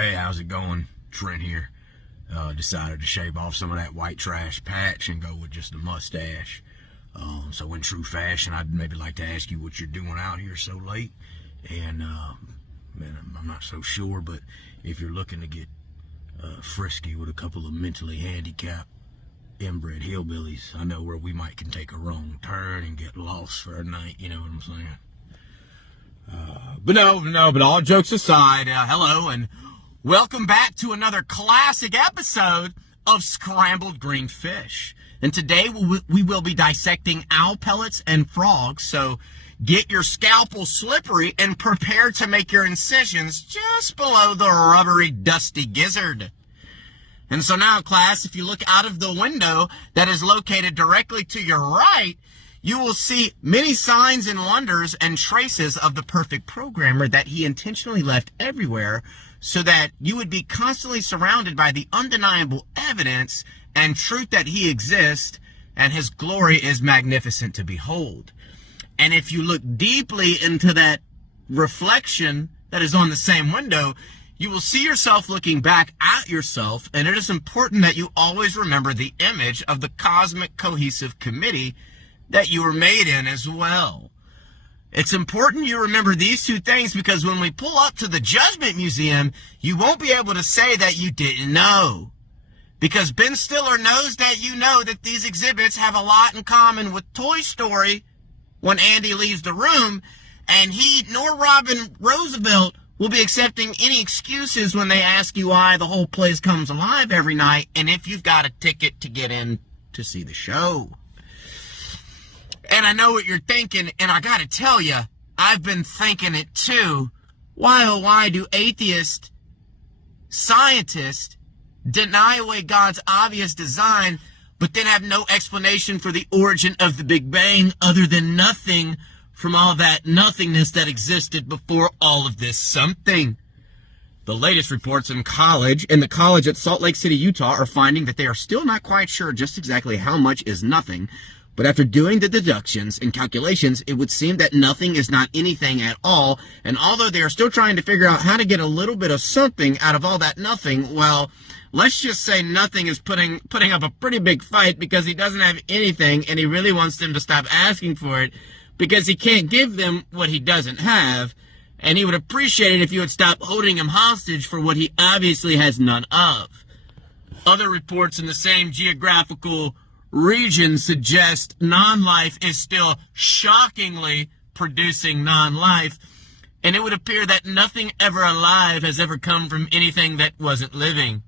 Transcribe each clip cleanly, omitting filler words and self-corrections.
Hey, how's it going? Trent here. Decided to shave off some of that white trash patch and go with just a mustache. So in true fashion, I'd maybe like to ask you what you're doing out here so late. And, man, I'm not so sure, but if you're looking to get frisky with a couple of mentally handicapped inbred hillbillies, I know where we can take a wrong turn and get lost for a night, you know what I'm saying? But all jokes aside, hello and welcome back to another classic episode of Scrambled Green Fish. And today we will be dissecting owl pellets and frogs, so get your scalpel slippery and prepare to make your incisions just below the rubbery, dusty gizzard. And so now, class, if you look out of the window that is located directly to your right, you will see many signs and wonders and traces of the perfect programmer that he intentionally left everywhere so that you would be constantly surrounded by the undeniable evidence and truth that he exists and his glory is magnificent to behold. And if you look deeply into that reflection that is on the same window, you will see yourself looking back at yourself, and it is important that you always remember the image of the cosmic cohesive committee that you were made in as well. It's important you remember these two things because when we pull up to the Judgment Museum, you won't be able to say that you didn't know. Because Ben Stiller knows that you know that these exhibits have a lot in common with Toy Story when Andy leaves the room, and he nor Robin Roosevelt will be accepting any excuses when they ask you why the whole place comes alive every night and if you've got a ticket to get in to see the show. And I know what you're thinking, and I gotta tell you, I've been thinking it too. Why, oh why do atheist scientists deny away God's obvious design, but then have no explanation for the origin of the Big Bang other than nothing from all that nothingness that existed before all of this something? The latest reports in the college at Salt Lake City, Utah, are finding that they are still not quite sure just exactly how much is nothing. But after doing the deductions and calculations, it would seem that nothing is not anything at all. And although they are still trying to figure out how to get a little bit of something out of all that nothing, well, let's just say nothing is putting up a pretty big fight because he doesn't have anything and he really wants them to stop asking for it because he can't give them what he doesn't have. And he would appreciate it if you would stop holding him hostage for what he obviously has none of. Other reports in the same geographical region suggest non-life is still shockingly producing non-life, and it would appear that nothing ever alive has ever come from anything that wasn't living.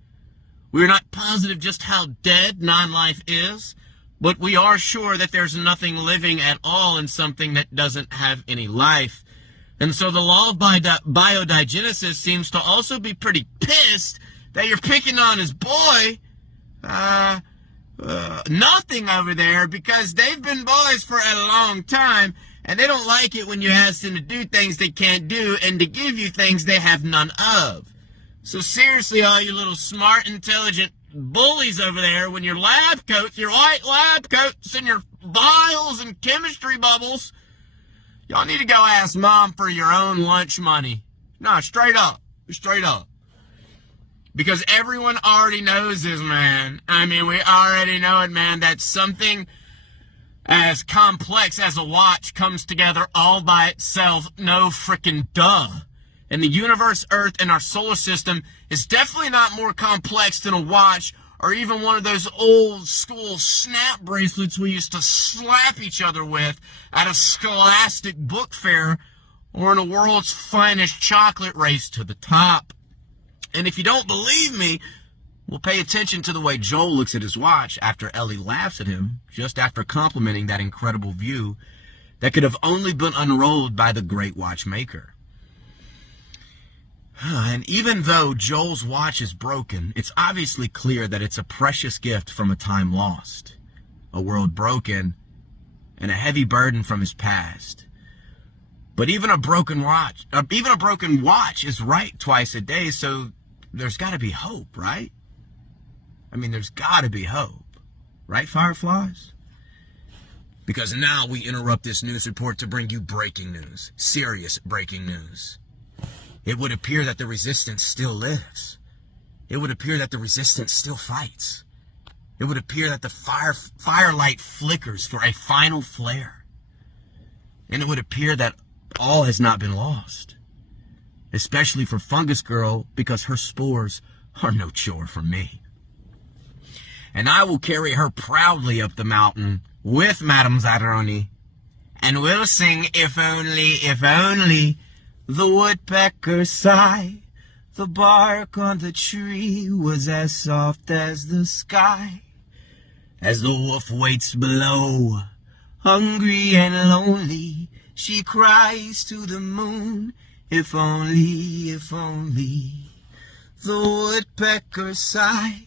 We're not positive just how dead non-life is, but we are sure that there's nothing living at all in something that doesn't have any life. And so the law of biodigenesis seems to also be pretty pissed that you're picking on his boy, nothing over there, because they've been boys for a long time and they don't like it when you ask them to do things they can't do and to give you things they have none of. So seriously, all you little smart, intelligent bullies over there, when your lab coats, your white lab coats and your vials and chemistry bubbles, y'all need to go ask mom for your own lunch money. No, straight up. Because everyone already knows this, man. I mean, we already know it, man, that something as complex as a watch comes together all by itself. No frickin' duh. And the universe, Earth, and our solar system is definitely not more complex than a watch or even one of those old school snap bracelets we used to slap each other with at a scholastic book fair or in a world's finest chocolate race to the top. And if you don't believe me, well, pay attention to the way Joel looks at his watch after Ellie laughs at him, just after complimenting that incredible view that could have only been unrolled by the great watchmaker. And even though Joel's watch is broken, it's obviously clear that it's a precious gift from a time lost, a world broken, and a heavy burden from his past. But even a broken watch is right twice a day, so there's got to be hope, right? I mean, there's got to be hope. Right, Fireflies? Because now we interrupt this news report to bring you breaking news. Serious breaking news. it would appear that the resistance still lives. It would appear that the resistance still fights. It would appear that the firelight flickers for a final flare. And it would appear that all has not been lost. Especially for Fungus Girl, because her spores are no chore for me. And I will carry her proudly up the mountain with Madame Zadroni, and we'll sing if only, the woodpecker sigh. The bark on the tree was as soft as the sky. As the wolf waits below, hungry and lonely, she cries to the moon, if only, the woodpecker sigh.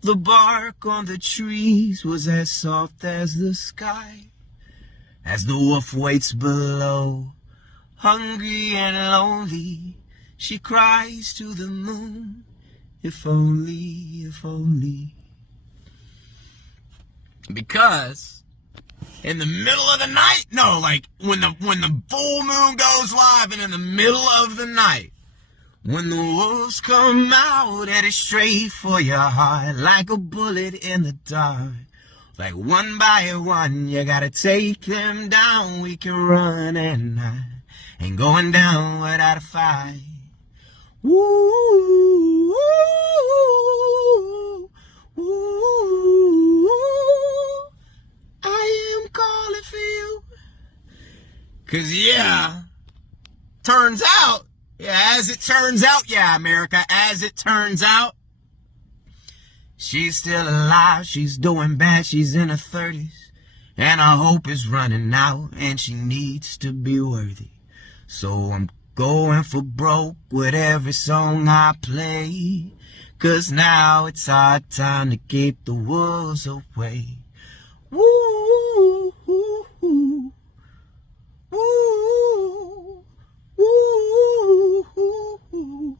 The bark on the trees was as soft as the sky. As the wolf waits below, hungry and lonely, she cries to the moon, if only. Because in the middle of the night, no, like when the full moon goes live and in the middle of the night, when the wolves come out, headed straight for your heart, like a bullet in the dark. Like one by one, you gotta take them down. We can run and I ain't going down without a fight. Woo, woo, woo, I am calling for you. 'Cause yeah, turns out, as it turns out, America, as it turns out, she's still alive, she's doing bad, she's in her 30s, and her hope is running out, and she needs to be worthy. So I'm going for broke with every song I play, 'cause now it's our time to keep the wolves away. Woo, woo, woo, woo, woo, woo.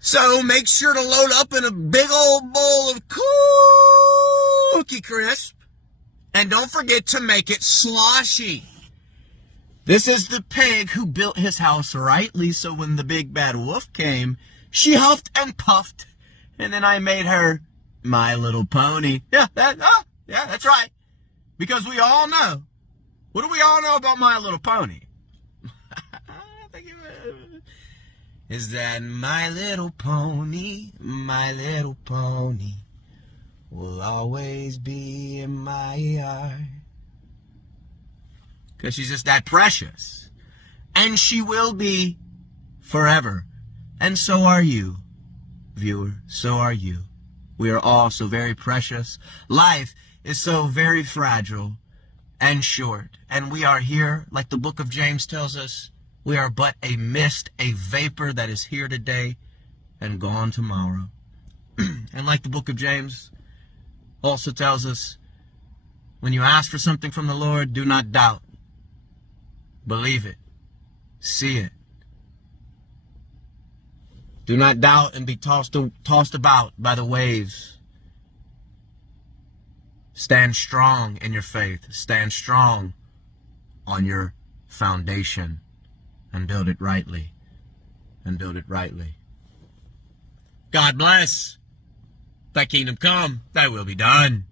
So make sure to load up in a big old bowl of Cookie Crisp. And don't forget to make it sloshy. This is the pig who built his house rightly, so when the big bad wolf came, she huffed and puffed. And then I made her My Little Pony. Yeah, that's right. Because we all know. What do we all know about My Little Pony? Is that my little pony will always be in my yard. Because she's just that precious. And she will be forever. And so are you, viewer. So are you. We are all so very precious. Life is so very fragile and short. And we are here, like the book of James tells us, we are but a mist, a vapor that is here today and gone tomorrow. And like the book of James also tells us, when you ask for something from the Lord, do not doubt. Believe it. See it. Do not doubt and be tossed about by the waves. Stand strong in your faith. Stand strong on your foundation. And build it rightly. And build it rightly. God bless. Thy kingdom come, thy will be done.